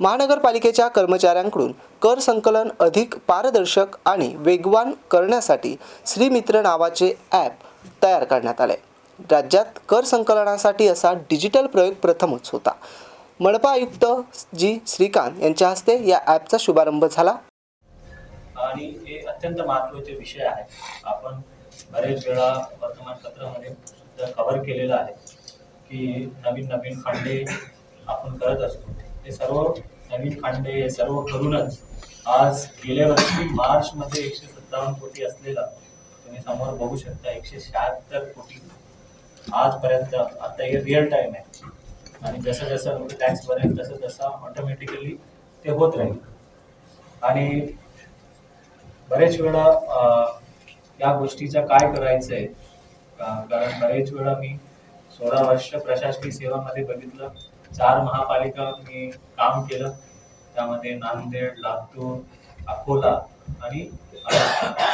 महानगरपालिकेच्या कर्मचाऱ्यांकडून कर संकलन अधिक पारदर्शक आणि वेगवान करण्यासाठी श्रीमित्र नावाचे ॲप तयार करण्यात आले. राज्यात कर संकलनासाठी असा डिजिटल प्रयोग प्रथमच होता. मनपा आयुक्त जी श्रीकांत यांच्या हस्ते या ॲपचा शुभारंभ झाला. आणि हे अत्यंत महत्त्वाचे विषय आहे. आपण बरेच वेळा वर्तमानपत्रामध्ये सुद्धा कव्हर केलेलं आहे की नवीन फांडे आपण करत असतो. हे सर्व नवीन फांडे हे सर्व करूनच आज गेल्या वर्षी मार्चमध्ये 157 कोटी असलेला तुम्ही समोर बघू शकता 176 कोटी आजपर्यंत. आता हे रिअल टाइम आहे आणि जसं जसं टॅक्स भरेल तसं तसं ऑटोमॅटिकली ते होत राहील. आणि बरेच वेळा या गोष्टीचं काय करायचं आहे, कारण बरेच वेळा मी 16 वर्ष प्रशासकीय सेवामध्ये बघितलं. 4 महापालिका मी काम केलं, त्यामध्ये नांदेड, लातूर, अकोला आणि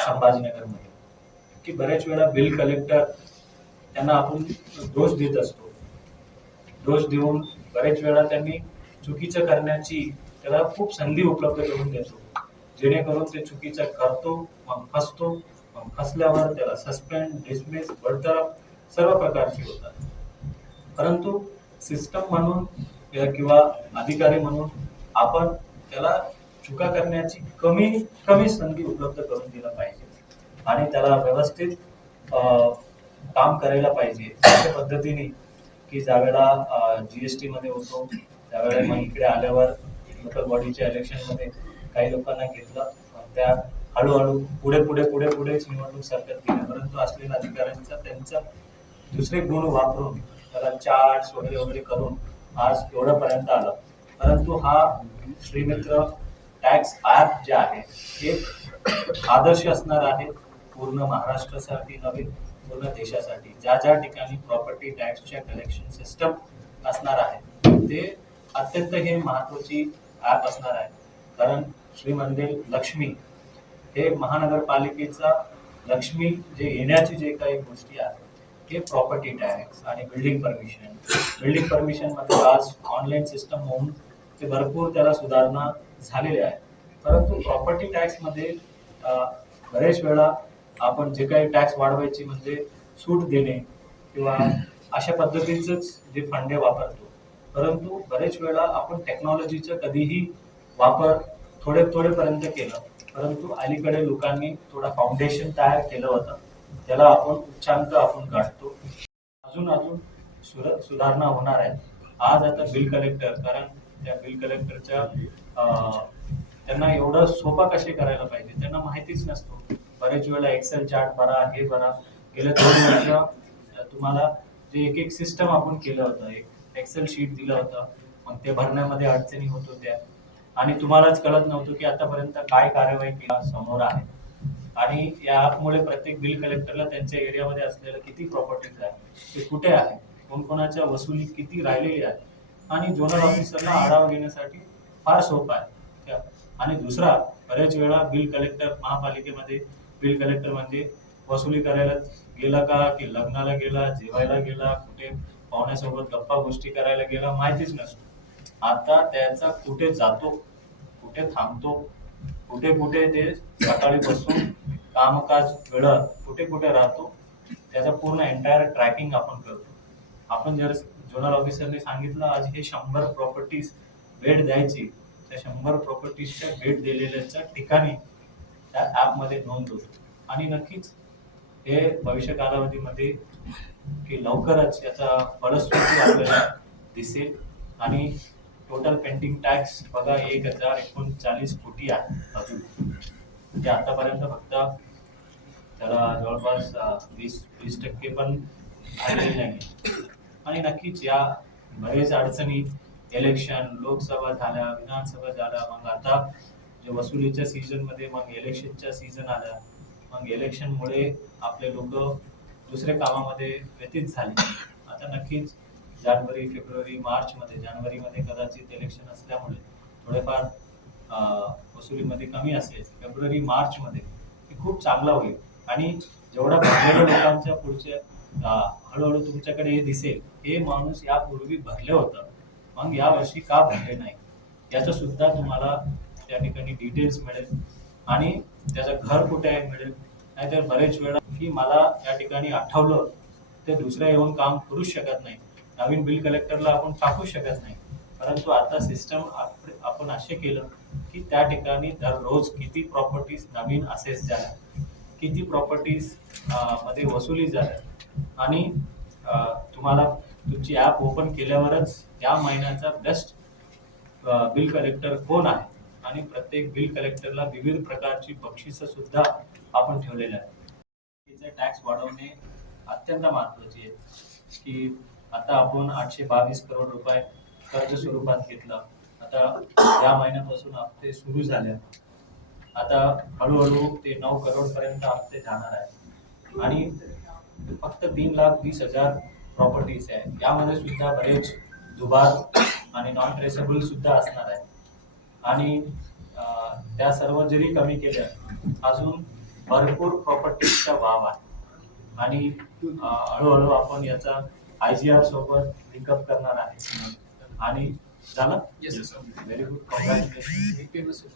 संभाजीनगरमध्ये. की बरेच वेळा बिल कलेक्टर त्यांना आपण दोष देत असतो. दोष देऊन बरेच वेळा त्यांनी चुकीचं करण्याची त्याला खूप संधी उपलब्ध करून देतो, जेणेकरून ते चुकीचं करतो, मग फसतो. मग फसल्यावर त्याला सस्पेंड, डिसमिस, बडतर्फ सर्व प्रकारची होतात. परंतु सिस्टम म्हणून किंवा अधिकारी म्हणून आपण त्याला चुका करण्याची कमी संधी उपलब्ध करून दिला पाहिजे आणि त्याला व्यवस्थित काम करायला पाहिजे. अशा पद्धतीने की ज्यावेळेला GST मध्ये होतो त्यावेळेला मग इकडे आल्यावर लोकल बॉडीच्या इलेक्शनमध्ये काही लोकांना घेतलं, त्या हळूहळू पुढेच निवडणूक सरकत गेल्या. परंतु असलेल्या अधिकाऱ्यांचा त्यांचा दुसरे गुण वापरून त्याला चार्ट्स वगैरे करून आज एवढ्यापर्यंत आलं. परंतु हा श्रीमित्र टॅक्स ॲप जे आहे हे आदर्श असणार आहे पूर्ण महाराष्ट्रासाठी नव्हे, पूर्ण देशासाठी. ज्या ठिकाणी प्रॉपर्टी टॅक्सच्या कलेक्शन सिस्टम असणार आहे ते अत्यंत हे महत्वाची ॲप असणार आहे. कारण श्रीमंदिर लक्ष्मी हे महानगरपालिकेचा लक्ष्मी जे येण्याची जे काही गोष्टी आहेत हे प्रॉपर्टी टॅक्स आणि बिल्डिंग परमिशन मध्ये आज ऑनलाईन सिस्टम होऊन ते भरपूर त्याला सुधारणा झालेली आहे. परंतु प्रॉपर्टी टॅक्स मध्ये बरेच वेळा आपण जे काही टॅक्स वाढवायची म्हणजे सूट देणे किंवा अशा पद्धतीचंच जे फंडे वापरतो. परंतु बरेच वेळा आपण टेक्नॉलॉजीचा कधीही वापर थोडेपर्यंत केलं. परंतु अलीकडे लोकांनी थोडा फाउंडेशन तयार केलं होतं, त्याला आपण उच्चांक आपण काढतो. अजून सुधारणा होणार आहे. आज आता बिल कलेक्टर, कारण त्या बिल कलेक्टरच्या त्यांना एवढं सोपा कसे करायला पाहिजे त्यांना माहितीच नसतो. बरेच वेळा एक्सेल चार्ट भरा, हे भरा. गेल्या 2 वर्ष तुम्हाला जे एक सिस्टम आपण केलं होतं, एक एक्सेल शीट दिलं होतं, मग ते भरण्यामध्ये अडचणी होत होत्या आणि तुम्हालाच कळत नव्हतं की आतापर्यंत काय कार्यवाही केली समोर आहे. आणि या ॲपमुळे प्रत्येक बिल कलेक्टरला त्यांच्या एरियामध्ये असलेलं किती प्रॉपर्टीज आहे, ते कुठे आहे, कोणकोणाच्या वसुली किती राहिलेली आहे आणि झोनल ऑफिसरला आढावा घेण्यासाठी फार सोपं आहे. आणि दुसरा, बरेच वेळा बिल कलेक्टर महापालिकेमध्ये बिल कलेक्टर म्हणजे वसुली करायला गेला का की लग्नाला गेला, जेवायला गेला, कुठे पाहुण्यासोबत गप्पा गोष्टी करायला गेला माहितीच नसतो. आता त्याचा कुठे जातो, कुठे थांबतो, कुठे ते सकाळी बसून कामकाज वेळात कुठे राहतो, त्याचा पूर्ण एंटायर ट्रॅकिंग आपण करतो. आपण जर झोनल ऑफिसरने सांगितलं आज हे 100 प्रॉपर्टीज भेट द्यायची, त्या 100 प्रॉपर्टीजच्या भेट दिलेल्याच्या ठिकाणी त्या ॲपमध्ये नोंद होतो. आणि नक्कीच हे भविष्य कालावधीमध्ये की लवकरच याचा फलश्रुती आपल्याला दिसेल. आणि टोटल पेंडिंग टॅक्स बघा 1039 कोटी आहे अजून, म्हणजे आतापर्यंत फक्त त्याला जवळपास 20% पण आलेली नाही. आणि नक्कीच या बरेच अडचणी, इलेक्शन, लोकसभा झाल्या, विधानसभा झाल्या, मग आता जे वसुलीच्या सीझन मध्ये मग इलेक्शनच्या सीझन आल्या, मग इलेक्शनमुळे आपले लोक दुसऱ्या कामामध्ये व्यतीत झाले. आता नक्कीच जानेवारी, फेब्रुवारी, जानेवारीमध्ये कदाचित इलेक्शन असल्यामुळे थोडेफार वसुलीमध्ये कमी असेल. फेब्रुवारी, मार्चमध्ये हे खूप चांगला होईल आणि जेवढा भरलेल्या लोकांच्या पुढच्या हळूहळू तुमच्याकडे हे दिसेल हे माणूस यापूर्वी भरले होतं, मग यावर्षी का भरले नाही याचं सुद्धा तुम्हाला त्या ठिकाणी डिटेल्स मिळेल आणि त्याचं घर कुठे आहे मिळेल. नाहीतर बरेच वेळा की मला या ठिकाणी आठवलं ते दुसऱ्या येऊन काम करूच शकत नाही. नवीन बिल कलेक्टरला आपण टाकू शकत नाही. परंतु आता सिस्टम आपण असे केलं की त्या ठिकाणी दररोज किती प्रॉपर्टीज नवीन असेस झाल्या, किती प्रॉपर्टीज मध्ये वसुली झाल्या आणि तुम्हाला तुमची ॲप ओपन केल्यावरच या महिन्याचा बेस्ट बिल कलेक्टर कोण आहे आणि प्रत्येक बिल कलेक्टरला विविध प्रकारची बक्षिसं सुद्धा आपण ठेवलेली आहे. टॅक्स वाढवणे अत्यंत महत्वाचे आहे की आता आपण 822 करोड रुपये कर्ज स्वरूपात घेतलं. आता या महिन्यापासून हप्ते सुरू झाले. आता हळूहळू ते 9 करोड पर्यंत हप्ते जाणार आहे आणि फक्त 3,20,000 प्रॉपर्टीज आहे. यामध्ये सुद्धा बरेच दुबार आणि नॉन ट्रेसेबल सुद्धा असणार आहे आणि त्या सर्व जरी कमी केल्या अजून भरपूर प्रॉपर्टीजचा वाव आहे आणि हळूहळू आपण याचा IGR सोबत लिंकअप करणार आहे आणि झालं व्हेरी गुड कॉंग्रॅच्युलेशन.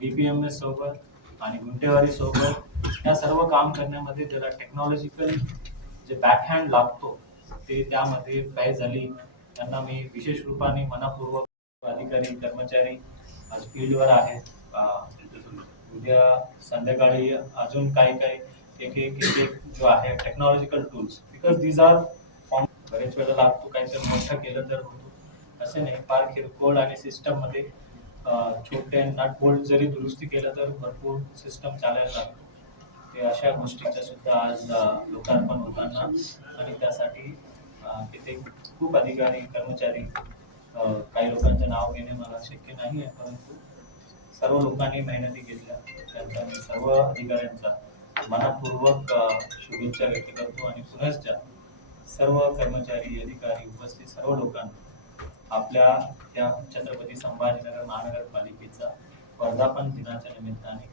BPMS सोबत आणि गुंठेवारी सोबत या सर्व काम करण्यामध्ये ज्याला टेक्नॉलॉजिकल जे बॅकहँड लागतो ते त्यामध्ये काय झाली त्यांना मी विशेष रूपाने मनापूर्वक अधिकारी कर्मचारी आज फील्डवर आहेत. उद्या संध्याकाळी अजून काही एक जो आहे technological tools because these are form. बरेच वेळा लागतो काहीतरी मोठं केलं तर होतो असे नाही. फार किरकोळ आणि सिस्टम मध्ये छोटे नट बोल्ट जरी दुरुस्ती केलं तर भरपूर सिस्टम चालायला लागतो. ते अशा गोष्टींचा सुद्धा आज लोकार्पण होताना आणि त्यासाठी तिथे खूप अधिकारी कर्मचारी काही लोकांचं नाव घेणे मला शक्य नाही आहे परंतु सर्व लोकांनी मेहनती घेतल्या त्यांचा मी सर्व अधिकाऱ्यांचा मनपूर्वक शुभेच्छा व्यक्त करतो आणि पुनश्च सर्व कर्मचारी अधिकारी उपस्थित सर्व लोकांना आपल्या त्या छत्रपती संभाजीनगर महानगरपालिकेचा वर्धापन दिनाच्या निमित्ताने